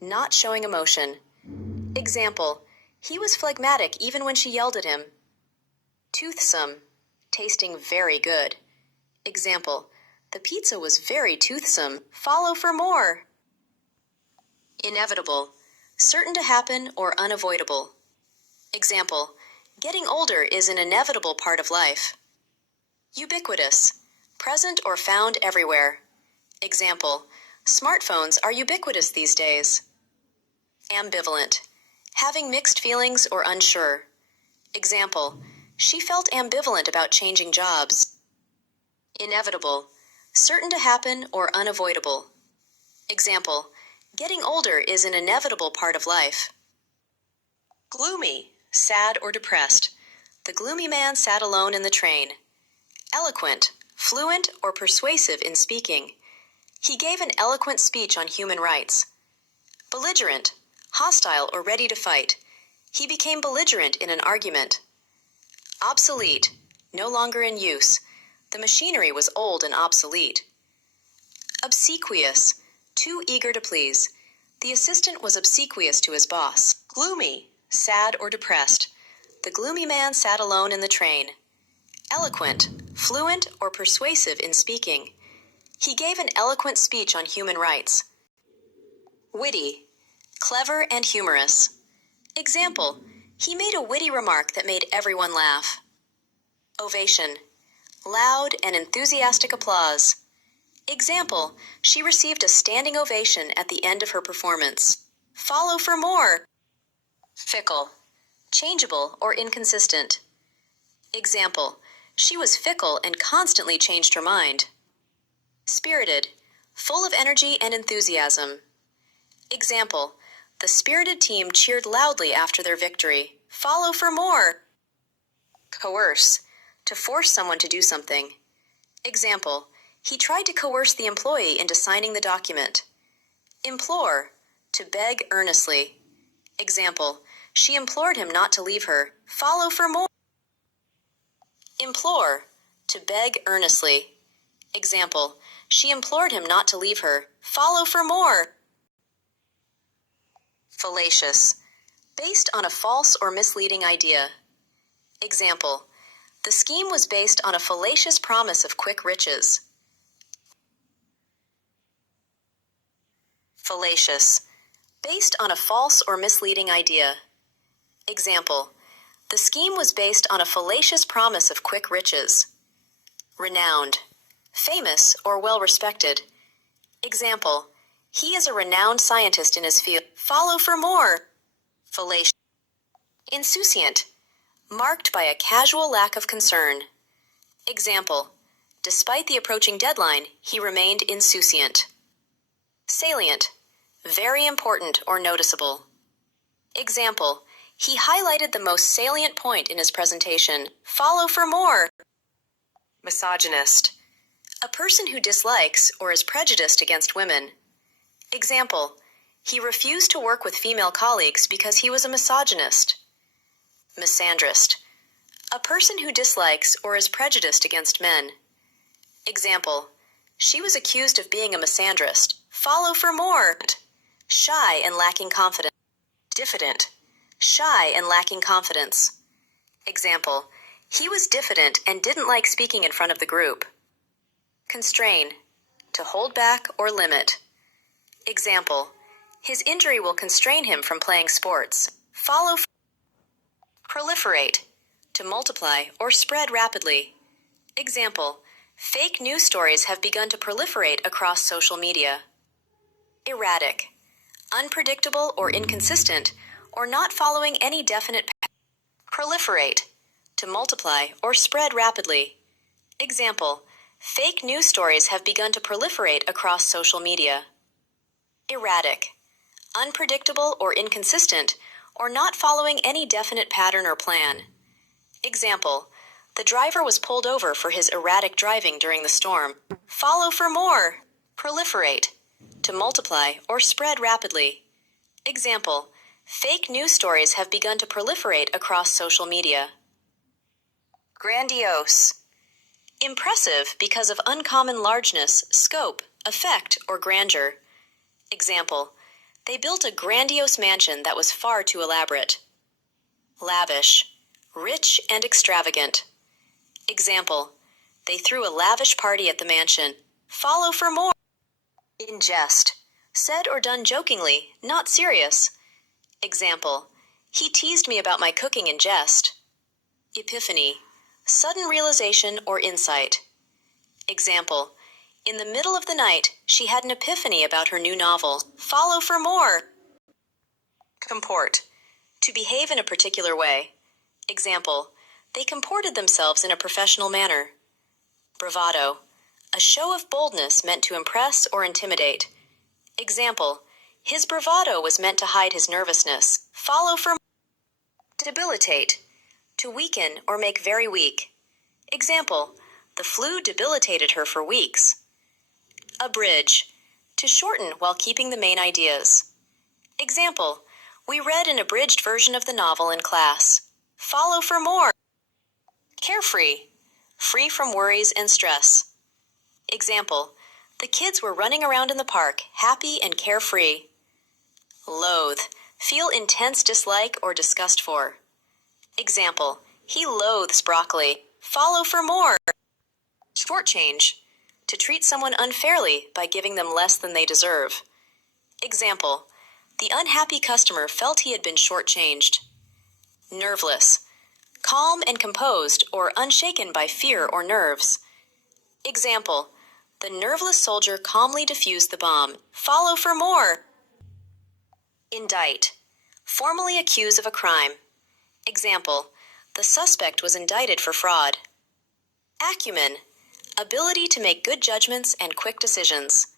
not showing emotion. Example, he was phlegmatic even when she yelled at him. Toothsome, tasting very good. Example, the pizza was very toothsome. Follow for more. Inevitable, certain to happen or unavoidable. Example, getting older is an inevitable part of life. Ubiquitous, present or found everywhere. Example, smartphones are ubiquitous these days. Ambivalent, having mixed feelings or unsure. Example, she felt ambivalent about changing jobs. Inevitable, certain to happen or unavoidable. Example, getting older is an inevitable part of life. Gloomy, sad or depressed. The gloomy man sat alone in the train. Eloquent, fluent or persuasive in speaking. He gave an eloquent speech on human rights. Belligerent, hostile or ready to fight. He became belligerent in an argument. Obsolete, no longer in use. The machinery was old and obsolete. Obsequious, too eager to please. The assistant was obsequious to his boss. Gloomy, sad or depressed. The gloomy man sat alone in the train. Eloquent, fluent or persuasive in speaking. He gave an eloquent speech on human rights. Witty, clever and humorous. Example, he made a witty remark that made everyone laugh. Ovation, loud and enthusiastic applause. Example, she received a standing ovation at the end of her performance. Follow for more. Fickle, changeable or inconsistent. Example, she was fickle and constantly changed her mind. Spirited, full of energy and enthusiasm. Example, the spirited team cheered loudly after their victory. Follow for more. Coerce, to force someone to do something. Example, he tried to coerce the employee into signing the document. Implore, to beg earnestly. Example, she implored him not to leave her. Follow for more. Implore, to beg earnestly. Example, she implored him not to leave her. Follow for more. Fallacious, based on a false or misleading idea. Example, the scheme was based on a fallacious promise of quick riches. Fallacious, based on a false or misleading idea. Example, the scheme was based on a fallacious promise of quick riches. Renowned, famous or well-respected. Example, he is a renowned scientist in his field. Follow for more. Fallacious. Insouciant, marked by a casual lack of concern. Example, despite the approaching deadline, he remained insouciant. Salient, very important or noticeable. Example, he highlighted the most salient point in his presentation. Follow for more. Misogynist, a person who dislikes or is prejudiced against women. Example, he refused to work with female colleagues because he was a misogynist. Misandrist, a person who dislikes or is prejudiced against men. Example, she was accused of being a misandrist. Follow for more. Shy and lacking confidence. Diffident, shy and lacking confidence. Example, he was diffident and didn't like speaking in front of the group. Constrain, to hold back or limit. Example, his injury will constrain him from playing sports. Follow. Proliferate, to multiply or spread rapidly. Example, fake news stories have begun to proliferate across social media. Erratic, unpredictable or inconsistent, or not following any definite path. Proliferate, to multiply or spread rapidly. Example, fake news stories have begun to proliferate across social media. Erratic, unpredictable or inconsistent, or not following any definite pattern or plan. Example, the driver was pulled over for his erratic driving during the storm. Follow for more. Proliferate, to multiply or spread rapidly. Example, fake news stories have begun to proliferate across social media. Grandiose, impressive because of uncommon largeness, scope, effect, or grandeur. Example, They built a grandiose mansion that was far too elaborate. Lavish, rich and extravagant. Example, they threw a lavish party at the mansion. Follow for more. In jest, said or done jokingly, not serious. Example, he teased me about my cooking in jest. Epiphany, sudden realization or insight. Example, in the middle of the night, she had an epiphany about her new novel. Follow for more. Comport, to behave in a particular way. Example, they comported themselves in a professional manner. Bravado, a show of boldness meant to impress or intimidate. Example, his bravado was meant to hide his nervousness. Follow for more. Debilitate, to weaken or make very weak. Example, the flu debilitated her for weeks. Abridge, to shorten while keeping the main ideas. Example, we read an abridged version of the novel in class. Follow for more. Carefree, free from worries and stress. Example, the kids were running around in the park, happy and carefree. Loathe, feel intense dislike or disgust for. Example, he loathes broccoli. Follow for more. Shortchange, to treat someone unfairly by giving them less than they deserve. Example, the unhappy customer felt he had been shortchanged. Nerveless, calm and composed or unshaken by fear or nerves. Example, the nerveless soldier calmly defused the bomb. Follow for more. Indict, formally accuse of a crime. Example, the suspect was indicted for fraud. Acumen, ability to make good judgments and quick decisions.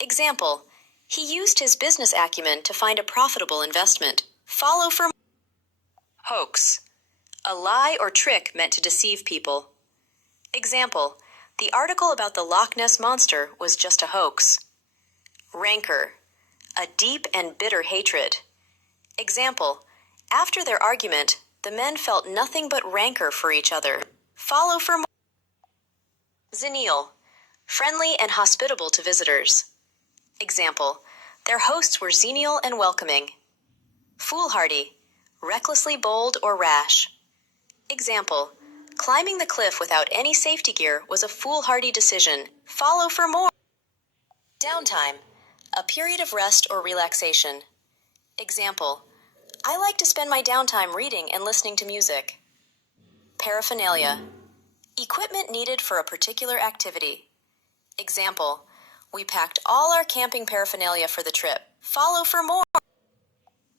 Example, he used his business acumen to find a profitable investment. Follow for more. Hoax, a lie or trick meant to deceive people. Example, the article about the Loch Ness Monster was just a hoax. Rancor, a deep and bitter hatred. Example, after their argument, the men felt nothing but rancor for each other. Follow for more. Zenile, friendly and hospitable to visitors. Example, their hosts were genial and welcoming. Foolhardy, recklessly bold or rash. Example, climbing the cliff without any safety gear was a foolhardy decision. Follow for more. Downtime, a period of rest or relaxation. Example, I like to spend my downtime reading and listening to music. Paraphernalia, equipment needed for a particular activity. Example, we packed all our camping paraphernalia for the trip. Follow for more.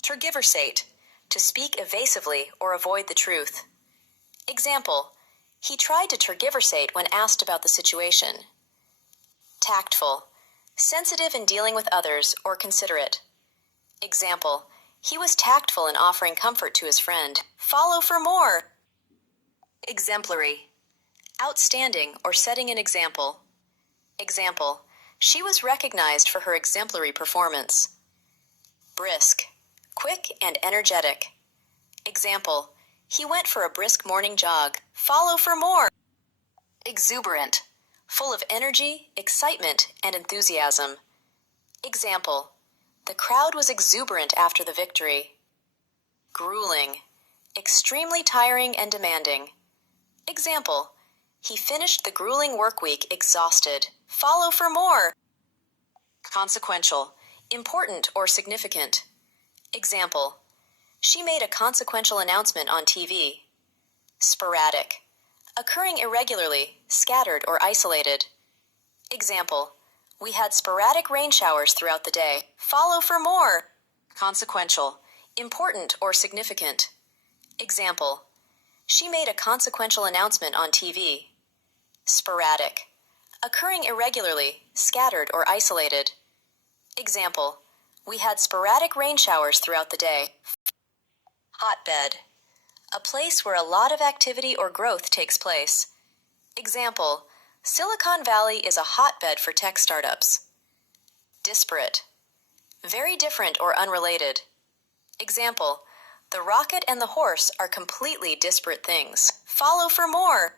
Tergiversate, to speak evasively or avoid the truth. Example, he tried to tergiversate when asked about the situation. Tactful, sensitive in dealing with others or considerate. Example, he was tactful in offering comfort to his friend. Follow for more. Exemplary, outstanding or setting an example. Example, she was recognized for her exemplary performance. Brisk, quick and energetic. Example, he went for a brisk morning jog. Follow for more. Exuberant, full of energy, excitement, and enthusiasm. Example, the crowd was exuberant after the victory. Grueling, extremely tiring and demanding. Example, he finished the grueling work week exhausted. Follow for more. Consequential, important or significant. Example, she made a consequential announcement on TV. Sporadic, occurring irregularly, scattered or isolated. Example, we had sporadic rain showers throughout the day. Follow for more. Consequential, important or significant. Example, she made a consequential announcement on TV. Sporadic, occurring irregularly, scattered or isolated. Example, we had sporadic rain showers throughout the day. Hotbed, a place where a lot of activity or growth takes place. Example, Silicon Valley is a hotbed for tech startups. Disparate, very different or unrelated. Example, the rocket and the horse are completely disparate things. Follow for more.